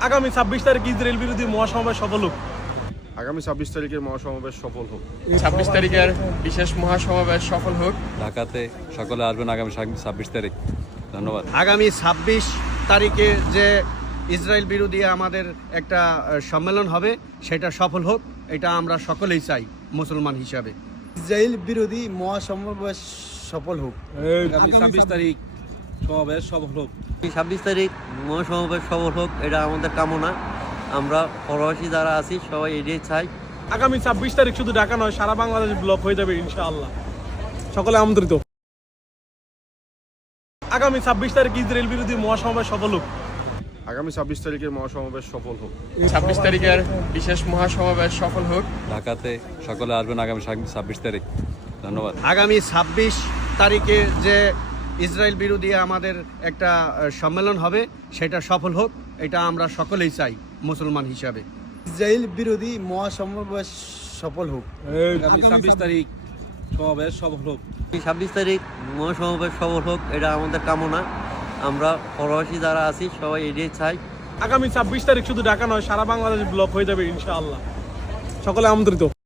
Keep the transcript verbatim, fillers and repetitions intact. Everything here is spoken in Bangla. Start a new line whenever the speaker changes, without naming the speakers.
আগামী ছাব্বিশ তারিখ ইসরায়েল বিরোধী মহাসমাবেশ সফল হোক।
আগামী ছাব্বিশ তারিখের মহাসমাবেশ সফল হোক।
ছাব্বিশ তারিখের বিশেষ মহাসমাবেশ সফল হোক।
ঢাকাতে সকলে আসবেন আগামী ছাব্বিশ তারিখ। ধন্যবাদ।
আগামী ছাব্বিশ তারিখে যে ইসরায়েল বিরোধী আমাদের একটা সম্মেলন হবে সেটা সফল হোক, এটা আমরা সকলেই চাই মুসলমান হিসাবে।
ইসরায়েল বিরোধী মহাসমাবেশ সফল হোক।
ছাব্বিশ তারিখ সমাবেশ সফল হোক।
ছাব্বিশ তারিখ মহাসমাবেশ সফল হোক, এটা আমাদের কামনা। আমরা প্রবাসী যারা আছি সবাই এটাই চাই।
আগামী ছাব্বিশ তারিখ শুধু ঢাকা নয়, সারা বাংলাদেশ ব্লক হয়ে যাবে ইনশাআল্লাহ। সকলে আমন্ত্রিত। আগামী ছাব্বিশ তারিখ ইসরায়েল বিরোধী মহাসমাবেশ সফল হোক।
আগামী ছাব্বিশ তারিখের মহাসমাবেশ সফল হোক।
ছাব্বিশ তারিখের বিশেষ মহাসমাবেশ সফল হোক।
ঢাকাতে সকলে আসবেন আগামী ছাব্বিশ তারিখ। ধন্যবাদ।
আগামী ছাব্বিশ তারিখে যে ইসরায়েল বিরোধী আমাদের একটা সম্মেলন হবে সেটা সফল হোক, এটা আমরা সকলেই চাই মুসলমান হিসাবে।
ইসরায়েল বিরোধী মহাসমাবেশ সফল হোক।
ছাব্বিশ তারিখ সমাবেশ সফল হোক।
ছাব্বিশ তারিখ মহাসমাবেশ সফল হোক, এটা আমাদের কামনা। আমরা প্রবাসী যারা আছি সবাই এটাই চাই।
আগামী ছাব্বিশ তারিখ শুধু ঢাকা নয়, সারা বাংলাদেশ ব্লক হয়ে যাবে ইনশাআল্লাহ। সকলে আমন্ত্রিত।